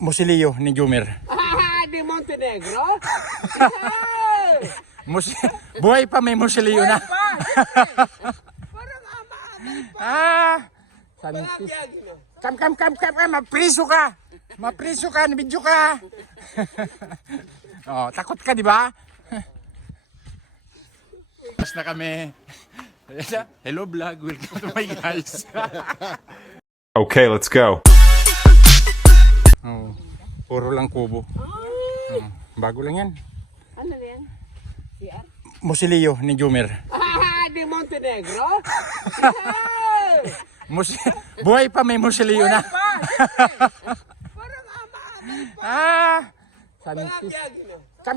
Musilio ni Jumer. Di Montenegro? Buhay pa, may musilio na. Parang ama-amay pa. Santis. Kam, mapriso ka. Mapriso ka, nabidyo ka. Oh, takot ka, di ba? Tapos na kami. Hello vlog, welcome to my guys. Okay, let's go. Oh, puro lang kubo. Bago lang yan. Ano yan? CR? Musilio ni Jumer. Di Montenegro? Buhay pa, may musilio na. Parang ama-amay pa. Santis. Kam,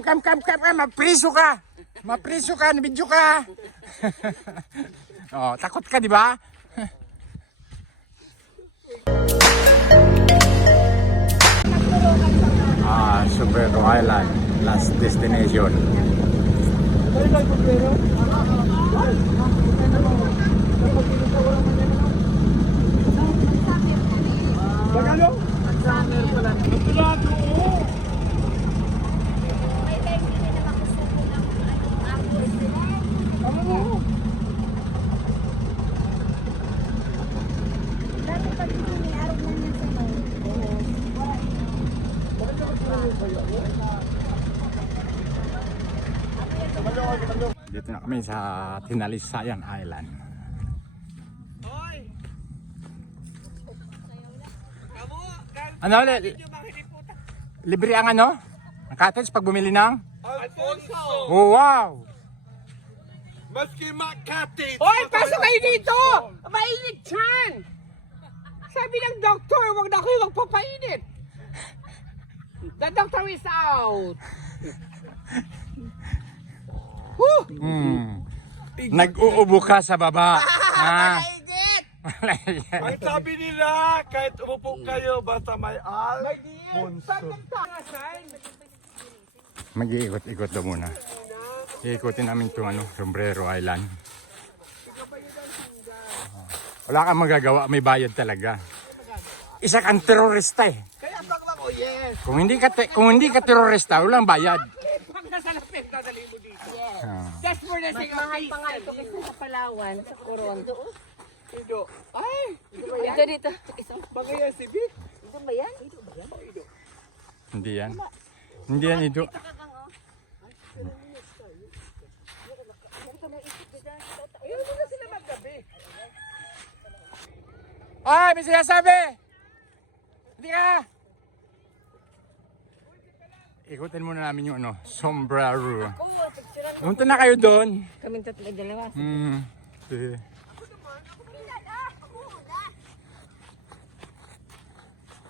mapriso ka. Mapriso ka, nabidyo ka. Oh, takot ka, di ba? Sombrero Island, last destination. Dito na kami sa Tinalisayan Island. Ano, libre ang ano? Ang cottage pag bumili ng? Alfonso! Oh, wow! Maski makati! Hoy, pasok kayo dito! Mainit yan! Sabi ng doktor, huwag na kayo magpapainit. The doctor is out. Nag-uubo ka sa baba. Mainit! Ang sabi nila, kahit umupo kayo, basta may Alfonso. Mag-iikot-ikot daw muna. Iikutin namin itong Sombrero Island. Wala kang magagawa, may bayad talaga. Isa kang terorista eh. Kaya bakla ko, yes. Kung hindi ka terorista, walang bayad. Pag nasa lapit, dadali mo dito. Ah. That's for the sake of Mahal peace. pa nga ito kasi sa Palawan, sa Coron. Ido. Ay! Ito dito. Isang, Mga yan si Vic. ito ba yan? Hindi yan. Hindi yan ito. Ayun mo na sila maggabi. Ay, may sinasabi! Hindi ka! Ikutin muna namin yung Sombrero. Punta na kayo doon. Kaming tatlo, dalawa. Sige.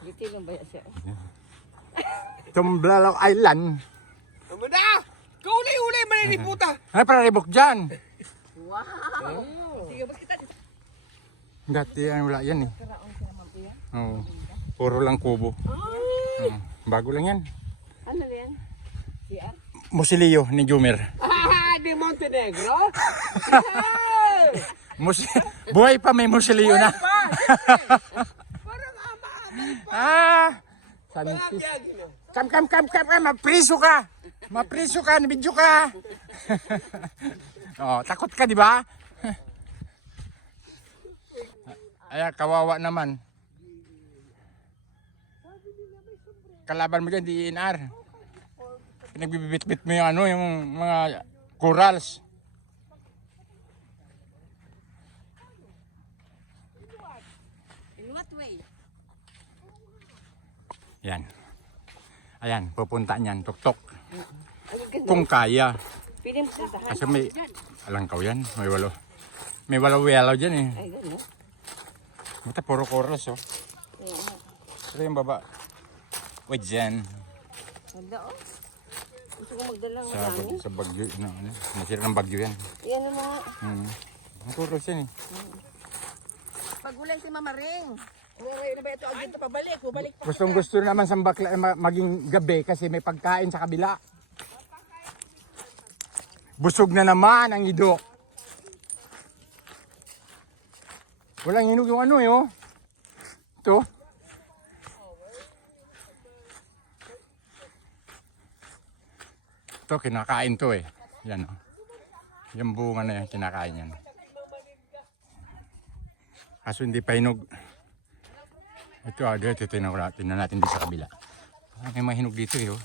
Dito lang ba yan siya? Sombrero Island. Tama na! Kauli-uli, maniniputa! Ay, para ribok dyan. Sige, ba't kita? Dati yan, wala yan eh. Oo. Puro lang kubo. Bago lang yan. Ano yan? CR? Musilio ni Jumer. Di Montenegro? Buhay pa, may musilio na. Parang ama-amay pa. Santis. Kam, mapriso ka. Mapriso ka, nabidyo ka. Oh, takot ka, di ba? Ay, kawawa naman. Kalaban mo dyan, DNR. Pinagbibit-bit mo yung yung mga corals. In what way? Yan. Ayan, pupunta niyan, tuktok. Kung kaya. Pwede mo puntahan. Kasi may, alangkaw yan, may walaw dyan eh. Ay, gano'n. Mata puro corals oh. Pero yung baba, wait dyan. Ganda oh. Gusto ko magdala ng marami. Sa bagyo, nasira ng bagyo yan. Yan ang mga... Ang corals yan eh. Pagulan si Mama Ring. Ngayon na ba ito? Agad ito pabalik. Bubalik pa. Gustong gusto naman sa bakla maging gabi kasi may pagkain sa kabila. Busog na naman ang ido. Walang hinog yung oh. Ito. to, kinakain to eh. Yan oh. Yung bunga na yan, kinakain yan. Kaso hindi pa hinog. Ito dito, tingnan natin dito sa kabila. May mahinog dito eh oh.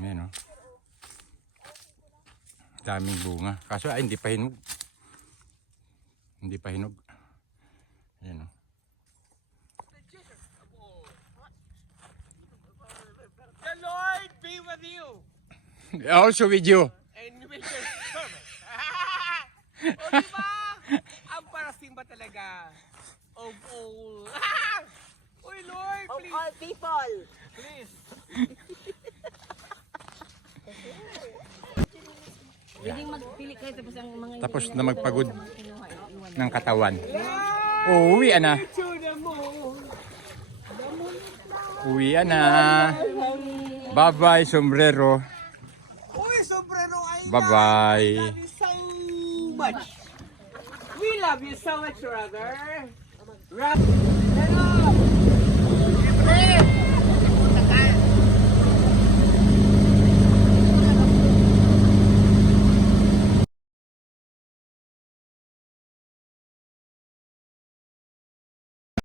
Ayan oh. Daming bunga. Kaso hindi pa hinog. Hindi pa hinog. Ayan oh. The Lord be with you. Also with you. And with your servant. O diba? Ang parating ba talaga? Of all. Uy Lord, Of please. all people. Please. Pwedeng magpili kayo tapos ang mga Tapos na magpagod kinuha, iwan. ng katawan. Uuwi na. To the moon. Uwi na. Bye-bye, sombrero. Uy, sombrero ay Bye-bye. love you so much. We love you so much, brother. Hello.